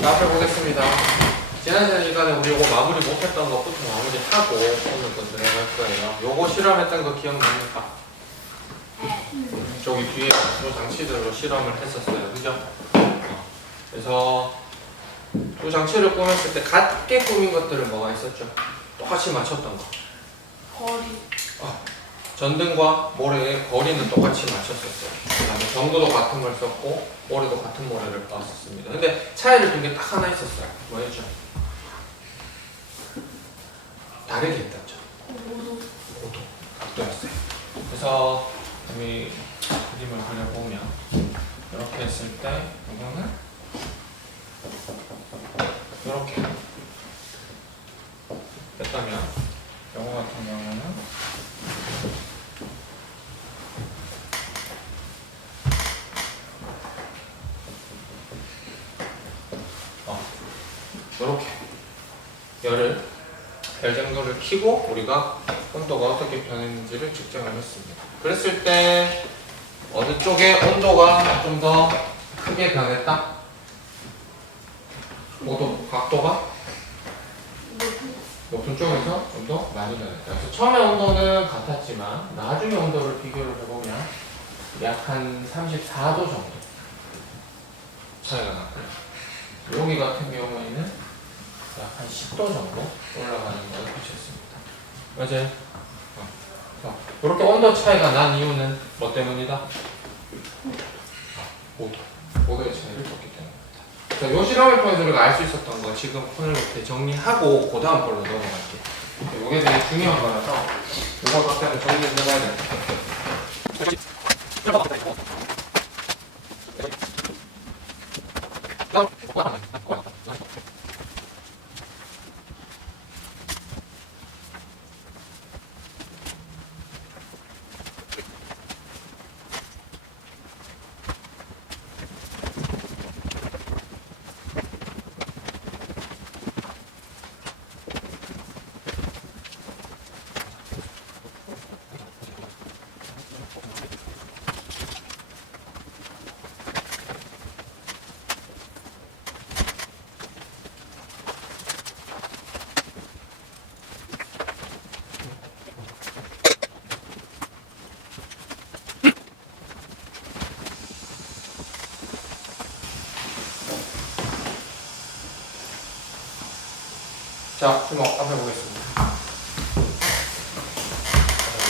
자, 앞에 보겠습니다. 지난 시간에 우리 요거 마무리 못했던 것부터 마무리하고 오늘 또 들어갈 거예요. 요거 실험했던 거 기억납니까? 저기 뒤에 요 장치들로 실험을 했었어요. 그죠? 그래서 요 장치를 꾸몄을 때 같게 꾸민 것들은 뭐가 있었죠? 똑같이 맞췄던 거. 거리. 전등과 모래의 거리는 똑같이 맞췄었어요. 그 다음에 전구도 같은 걸 썼고 모래도 같은 모래를 썼습니다. 근데 차이를 둔 게 딱 하나 있었어요. 뭐였죠? 다르게 했었죠. 고도, 각도였어요. 그래서 우리 그림을 그려보면 이렇게 했을 때 이거는 이렇게 됐다면 이거 같은 경우는 이렇게 별 정도를 켜고 우리가 온도가 어떻게 변했는지를 측정을 했습니다. 그랬을 때 어느 쪽에 온도가 좀 더 크게 변했다? 각도가 높은 쪽에서 좀 더 많이 변했다. 그래서 처음에 온도는 같았지만 나중에 온도를 비교를 해보면 약 한 34도 정도 차이가 났고요. 여기 같은 경우에는 약 한 10도 정도 올라가는 걸 비쳤습니다. 맞아요? 이렇게 온도 차이가 난 이유는 뭐 때문이다? 5도의 차이를 줬기 때문입니다. 자, 이 실험을 통해서 우리가 알 수 있었던 거 지금 오늘 이렇게 정리하고 그 다음 걸로 넘어갈게요. 이게 되게 중요한 거라서 이거 밖에는 정리를 해봐야 될 것 같아요. 자, 주먹 앞에 보겠습니다.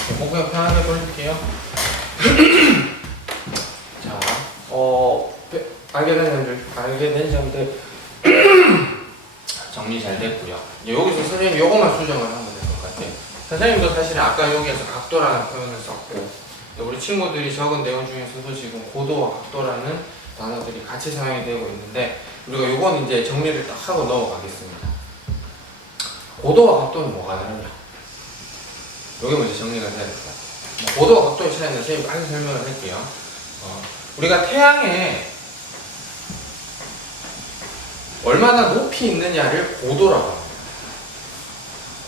이렇게 목을 편하게 돌릴게요. 자, 알게 된 점들 정리 잘 됐고요. 여기서 선생님 요것만 수정을 하면 될 것 같아요. 선생님도 사실 아까 여기에서 각도라는 표현을 썼고 우리 친구들이 적은 내용 중에서도 지금 고도와 각도라는 단어들이 같이 사용이 되고 있는데 우리가 요건 이제 정리를 딱 하고 넘어가겠습니다. 고도와 각도는 뭐가 다르냐? 여기 먼저 정리가 돼야 될 것 같아요. 고도와 각도의 차이는 선생님이 빨리 설명을 할게요. 우리가 태양에 얼마나 높이 있느냐를 고도라고 합니다.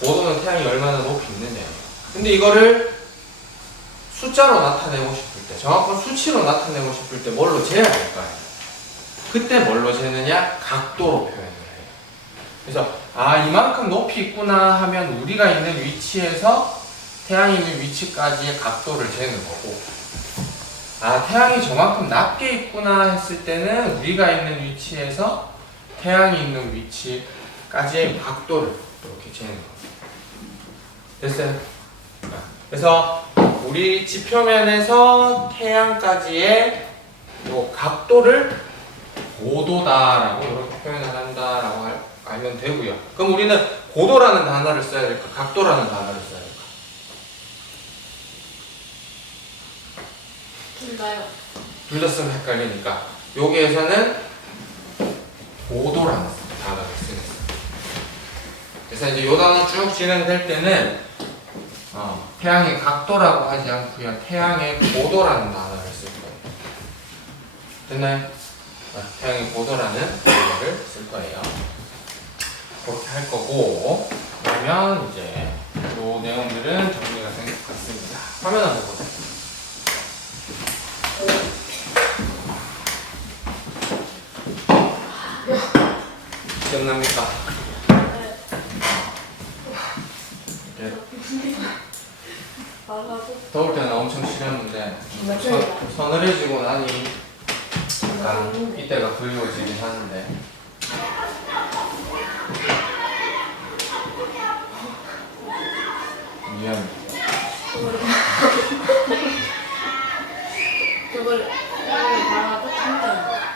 고도는 태양이 얼마나 높이 있느냐예요. 근데 이거를 숫자로 나타내고 싶을 때, 정확한 수치로 나타내고 싶을 때 뭘로 재야 될까요? 그때 뭘로 재느냐? 각도로 표현을 해요. 그래서 이만큼 높이 있구나 하면 우리가 있는 위치에서 태양이 있는 위치까지의 각도를 재는 거고 태양이 저만큼 낮게 있구나 했을 때는 우리가 있는 위치에서 태양이 있는 위치까지의 각도를 이렇게 재는 겁니다. 됐어요? 그래서 우리 지표면에서 태양까지의 이 각도를 고도다라고 이렇게 표현을 한다라고 알면 되고요. 그럼 우리는 고도라는 단어를 써야 될까? 각도라는 단어를 써야 될까? 둘 다요. 둘 다 쓰면 헷갈리니까 여기에서는 고도라는 단어를 쓰겠습니다. 그래서 이제 이 단어 쭉 진행될 때는 태양의 각도라고 하지 않고요. 태양의 고도라는 단어를 쓸 거예요. 됐나요? 태양의 고도라는 단어를 쓸 거예요. 그렇게 할 거고 그러면 이제 이 내용들은 정리가 된 것 같습니다. 화면 한번 보세요. 끝납니까? 네. 말하고. 더울 때는 엄청 싫었는데 맞아요. 서늘해지고 나니 약간 이때가 그리워지긴 하는데 미안해. 그걸 말하고 한다.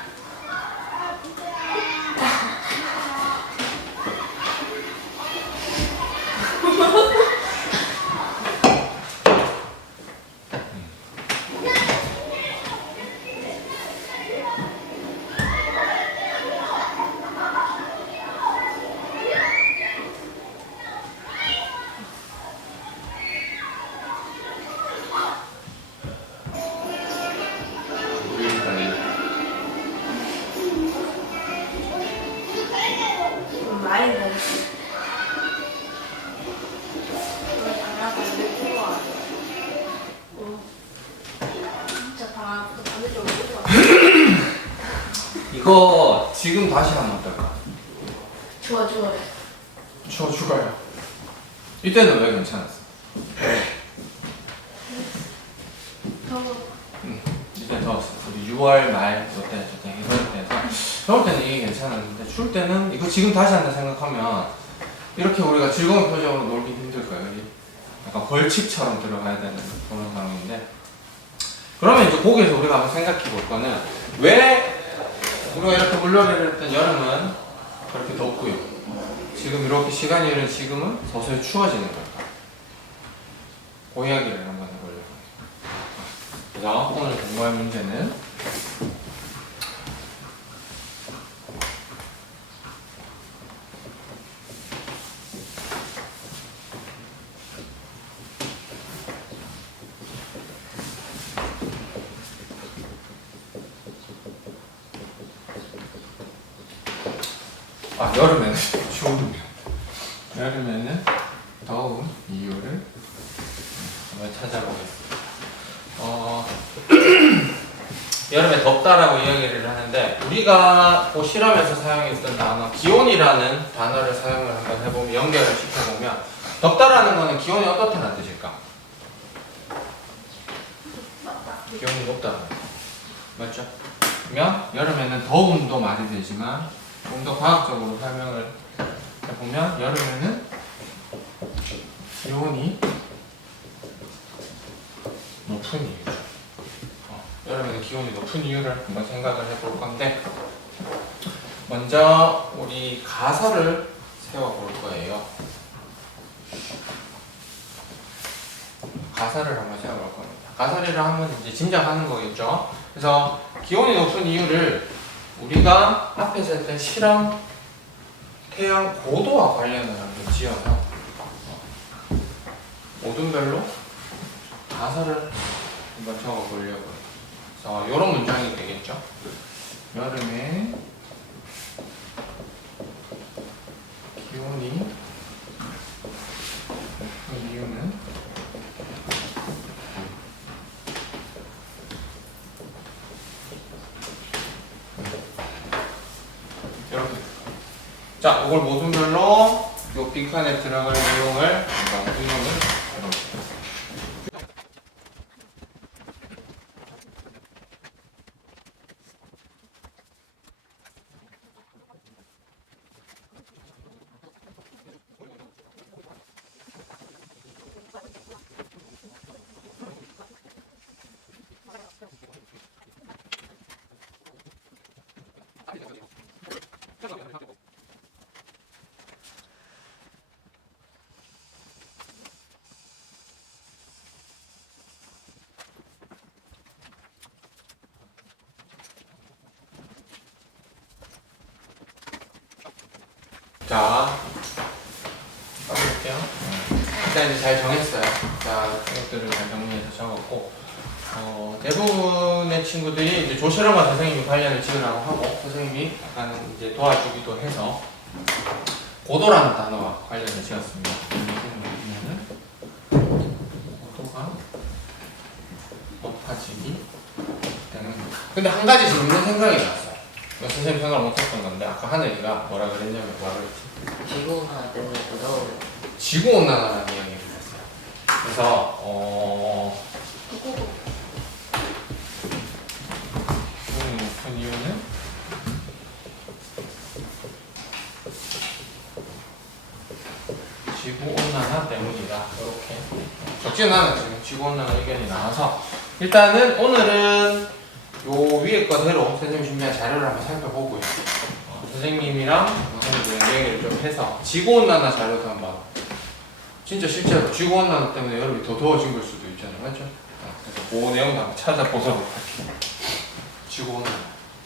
많이 먹었어. 진짜 방학부터 반대 좀 이거 지금 다시 하면 어떨까? 좋아 좋아요. 저 죽어요. 이때는 왜 괜찮았어? 더워. 이때 더웠어. 우리 6월 말 이때 저때 이럴 때에서 더울 때는 이게 괜찮았는데 추울 때는 이거 지금 다시 한다 생각하면 이렇게 우리가 즐거운 표정으로 놀기 힘들 거예요. 그지? 약간 벌칙처럼 들어가야 되는 그런 상황인데 그러면 이제 거기에서 우리가 한번 생각해 볼 거는 왜 우리가 이렇게 물놀이를 했던 여름은 그렇게 덥고요. 지금 이렇게 시간이 흐른 지금은 서서히 추워지는 걸까? 그 이야기를 한번 해보려고 해요. 그래서 오늘 공부할 문제는 여름에는 추우면 여름에는 더운 이유를 한번 찾아보겠습니다. 여름에 덥다라고 이야기를 하는데 우리가 그 실험에서 사용했던 단어 기온이라는 단어를 사용을 한번 해보면 연결을 시켜보면 덥다라는 거는 기온이 어떻다는 뜻일까? 기온이 높다는 거 맞죠? 그러면 여름에는 더움도 말이 되지만 좀 더 과학적으로 설명을 해보면 여름에는 기온이 높은 이유죠. 여름에는 기온이 높은 이유를 한번 생각을 해볼 건데 먼저 우리 가설을 세워볼 거예요. 가설을 한번 세워볼 겁니다. 가설이라 하면 이제 짐작하는 거겠죠. 그래서 기온이 높은 이유를 우리가 앞에서 했던 실험 태양 고도와 관련을 한번 지어서 오등별로 가설을 한번 적어보려고요. 그래서 이런 문장이 되겠죠. 여름에 기온이 높은 이유는 이렇게. 자, 이걸 모순별로 이 빈칸에 들어갈 내용을 한번 응용을 해봅시다. 자, 써볼게요. 일단 이제 잘 정했어요. 자, 이것들을 잘 정리해서 적었고, 대부분의 친구들이 이제 조실험과 선생님이 관련을 지으라고 하고, 선생님이 약간 이제 도와주기도 해서, 고도라는 단어와 관련을 지었습니다. 고도가 높아지기 때문에. 근데 한 가지 재밌는 생각이 났어요. 선생님 생각 못했던 건데 아까 하늘이가 뭐라 그랬냐면 뭐라 그랬지? 지구가 때문에 더러워요. 지구온난화라는 이야기를 했어요. 그래서 누구고? 기온이 높은 이유는 지구온난화 때문이다. 이렇게 적지는 않아 지금 지구온난화 의견이 나와서 일단은 오늘은 요 위에 거대로 선생님이 준비한 자료를 한번 살펴보고요. 선생님이랑 선생님이랑 얘기를 좀 해서 지구온난화 자료도 한번 진짜 실제로 지구온난화 때문에 여름이 더 더워진 걸 수도 있잖아요. 맞죠? 그래서 그 내용도 한번 찾아보도록 할게요. 지구온난화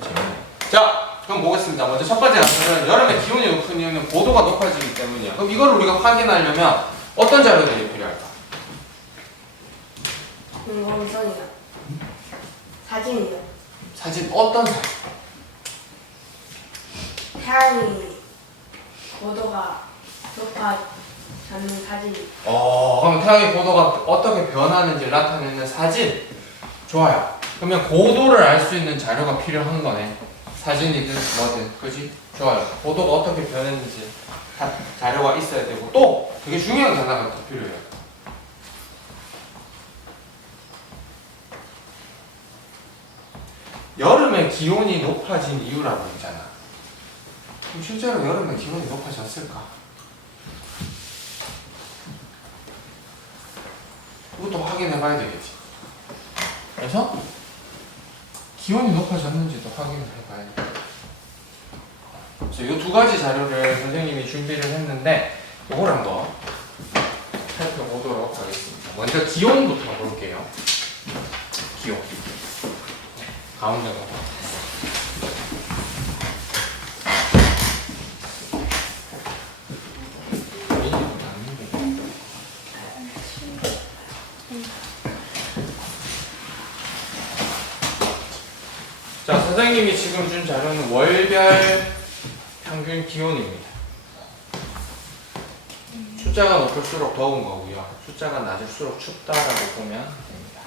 재밌네. 자 그럼 보겠습니다. 먼저 첫 번째 단서는 여름에 기온이 높은 이유는 고도가 높아지기 때문이야. 그럼 이걸 우리가 확인하려면 어떤 자료들이 필요할까? 공공선이요. 사진이요. 사진 어떤 사진? 태양이 고도가 높아졌는 사진. 그럼 태양의 고도가 어떻게 변하는지 나타내는 사진? 좋아요. 그러면 고도를 알 수 있는 자료가 필요한 거네. 사진이든 뭐든, 그지? 좋아요. 고도가 어떻게 변했는지 자료가 있어야 되고 또 되게 중요한 단어가 더 필요해요. 여름에 기온이 높아진 이유라고 했잖아. 그럼 실제로 여름에 기온이 높아졌을까? 그것도 확인해 봐야 되겠지. 그래서 기온이 높아졌는지도 확인을 해봐야 돼. 그래서 이 두 가지 자료를 선생님이 준비를 했는데 이걸 한번 살펴보도록 하겠습니다. 먼저 기온부터 볼게요. 기온. 가운데로. 자, 선생님이 지금 준 자료는 월별 평균 기온입니다. 숫자가 높을수록 더운 거고요. 숫자가 낮을수록 춥다라고 보면 됩니다.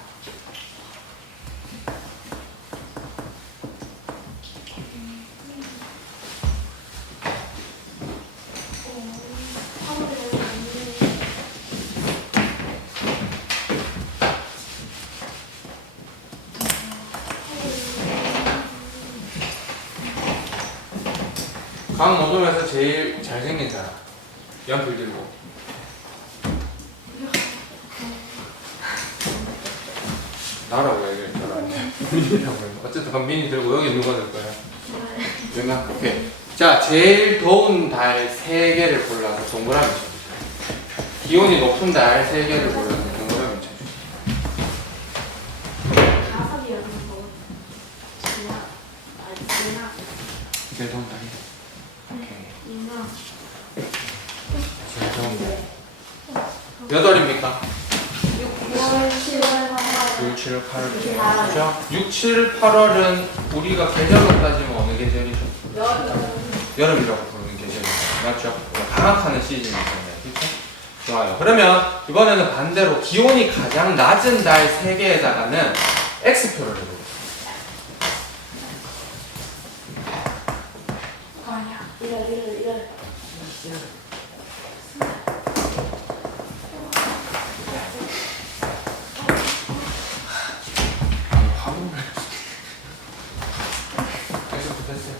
각 노점에서 제일 잘생긴 사람. 연필 들고. 나라고 얘기할 줄 알았는데. 민이라고 했는데. 어쨌든 그럼 민이 들고 여기 누가 들 거야? 윤아? 오케이. 자, 제일 더운 달 3개를 골라서 동그라미 쳐주세요. 기온이 높은 달 3개를 골라서 동그라미 쳐주세요. 가섭이라는 거. 지나. 제일 더운 달이? 오케이. 이나. 제일 더운 달. 몇 월입니까? 6월, 7월, 6, 7, 8월. 그죠? 6, 7, 8월은 우리가 계절로 따지면 어느 계절이죠? 여름이라고 부르는 계절이죠. 맞죠? 방학하는 시즌이잖아요. 그렇죠? 좋아요. 그러면 이번에는 반대로 기온이 가장 낮은 달 3개에다가는 X표를 해보겠습니다. 아니야. 이럴. X표 됐어요.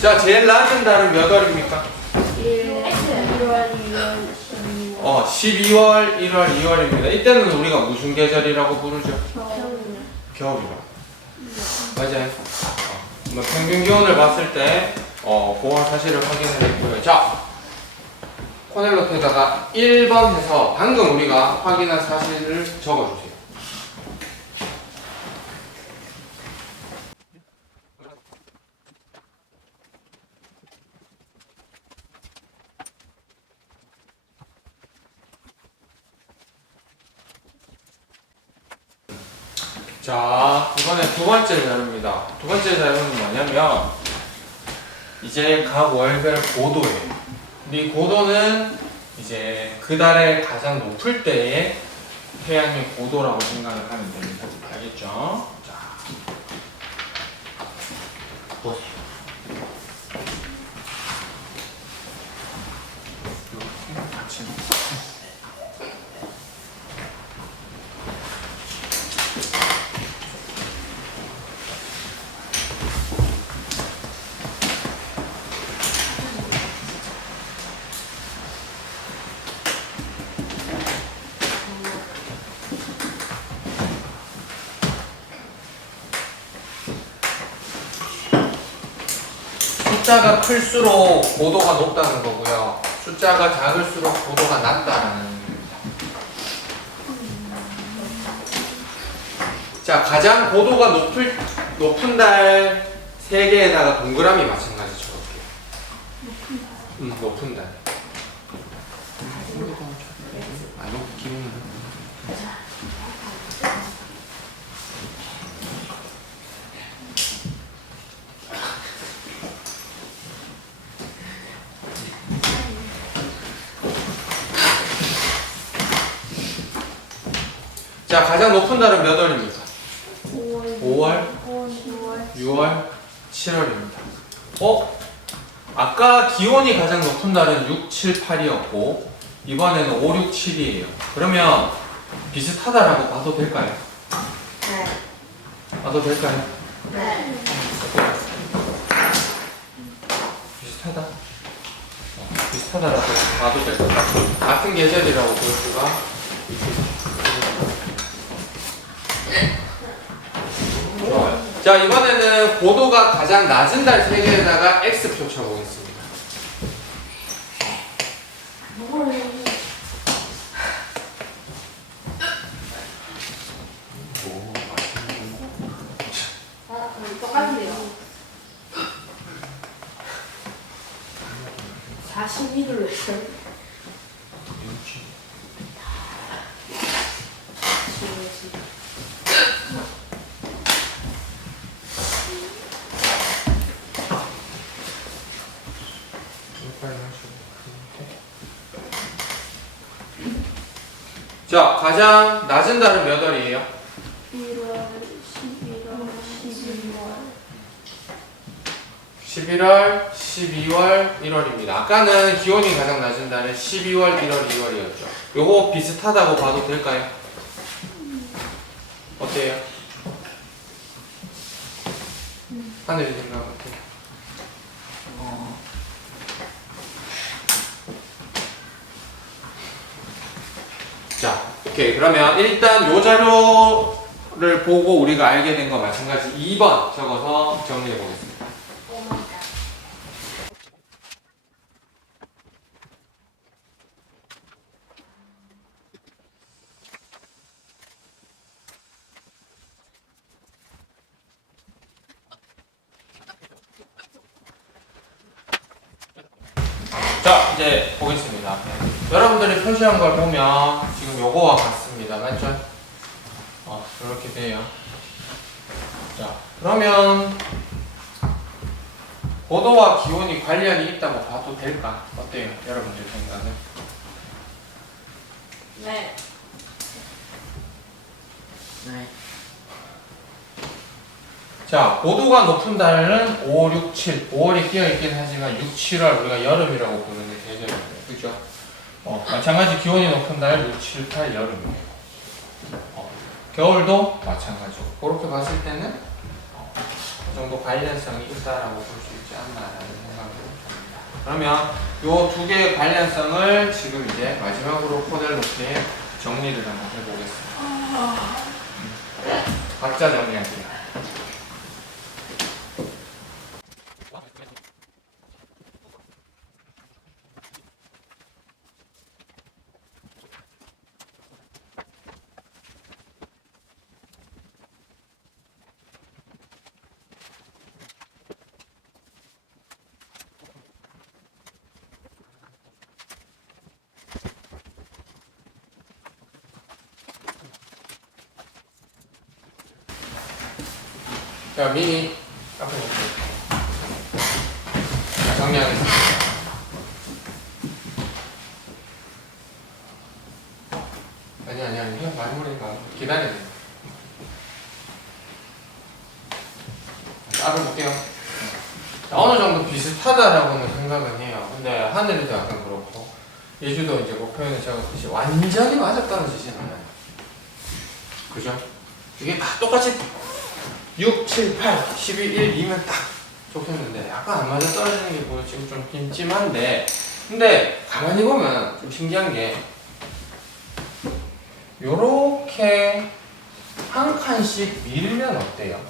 자, 제일 낮은 달은 몇 월입니까? 12월, 1월, 2월입니다. 이때는 우리가 무슨 계절이라고 부르죠? 겨울이라고. 맞아요. 뭐 평균 기온을 봤을 때 그런 사실을 확인을 했고요. 자, 코넬로트에다가 1번 해서 방금 우리가 확인한 사실을 적어주세요. 자, 이번에 두 번째 자료입니다. 두 번째 자료는 뭐냐면 이제 각 월별 고도예요. 근데 이 고도는 이제 그 달에 가장 높을 때의 태양의 고도라고 생각을 하면 됩니다. 알겠죠? 자, 보세요. 이렇게 같이 숫자가 클수록 고도가 높다는 거고요. 숫자가 작을수록 고도가 낮다는 겁니다. 자, 가장 고도가 높은 달 3개에다가 동그라미 마찬가지 쳐볼게요. 높은 달. 아, 이거 기분은. 자, 가장 높은 달은 몇 월입니까? 5월, 6월, 7월입니다. 아까 기온이 가장 높은 달은 6, 7, 8이었고 이번에는 5, 6, 7이에요. 그러면 비슷하다라고 봐도 될까요? 네. 봐도 될까요? 네. 비슷하다? 비슷하다라고 봐도 될 것 같아요. 같은 계절이라고 볼 수가 있습니다. 좋아요. 자, 이번에는 고도가 가장 낮은 달 3개에다가 X표 쳐보겠습니다. 똑같네요. 41을 했어요. 자, 가장 낮은 달은 몇 월이에요? 1월, 11월, 12월. 11월, 12월, 1월입니다. 아까는 기온이 가장 낮은 달은 12월, 1월, 2월이었죠. 요거 비슷하다고 봐도 될까요? 어때요? 하늘이 생각 어때요? 자, 오케이. 그러면 일단 요 자료를 보고 우리가 알게 된 거 마찬가지 2번 적어서 정리해 보겠습니다. 자, 이제 보겠습니다. 여러분들이 표시한 걸 보면 지금 요거와 같습니다. 맞죠? 이렇게 돼요. 자, 그러면 고도와 기온이 관련이 있다고 봐도 될까? 어때요? 여러분들 생각은? 네. 자, 고도가 높은 달은 5, 6, 7. 5월이 끼어있긴 하지만 6, 7월 우리가 여름이라고 부르는 계절이에요. 그죠? 마찬가지 기온이 높은 달 6, 7, 8 여름이에요. 겨울도 마찬가지고. 그렇게 봤을 때는 그 정도 관련성이 있다라고 볼 수 있지 않나라는 생각을 합니다. 그러면 요 두 개의 관련성을 지금 이제 마지막으로 코넬로트에 정리를 한번 해보겠습니다. 각자 정리할게요. 자, 미니 앞에 보세요. 정리하겠습니다. 아니 그냥 말머리가 기다려야 돼. 답을 볼게요. 자, 어느 정도 비슷하다라고는 생각은 해요. 근데 하늘이도 약간 그렇고 예주도 이제 그 표현을 적었듯이 완전히 맞아떨어지진 않아요. 그죠? 이게 다 똑같이 6, 7, 8, 12, 1, 2면 딱 좋겠는데 약간 안 맞아떨어지는 게 보여 지금 좀 찜찜한데 근데 가만히 보면 좀 신기한 게 요렇게 한 칸씩 밀면 어때요?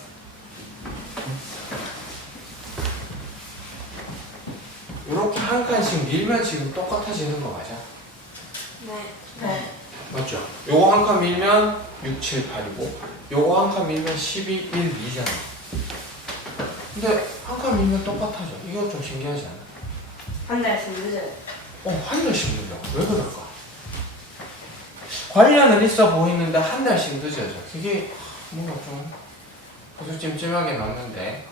요렇게 한 칸씩 밀면 지금 똑같아지는 거 맞아? 네. 맞죠? 요거 한 칸 밀면 6, 7, 8이고 요거 한 칸 밀면 12, 1, 2잖아. 근데 한 칸 밀면 똑같아져. 이거 좀 신기하지 않아? 한 달씩 늦어요. 한 달씩 늦어. 왜 그럴까? 관련은 있어 보이는데 한 달씩 늦어져. 그게 뭔가 좀 고수찜찜하게 났는데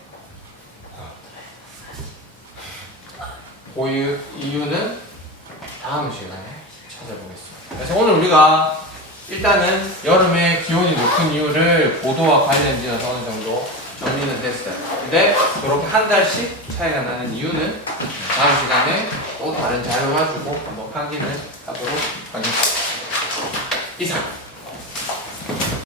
그 이유는 다음 시간에 찾아보겠습니다. 그래서 오늘 우리가 일단은 여름에 기온이 높은 이유를 고도와 관련지어서 어느 정도 정리는 됐어요. 근데 그렇게 한 달씩 차이가 나는 이유는 다음 시간에 또 다른 자료 가지고 한번 확인을 하도록 하겠습니다. 이상.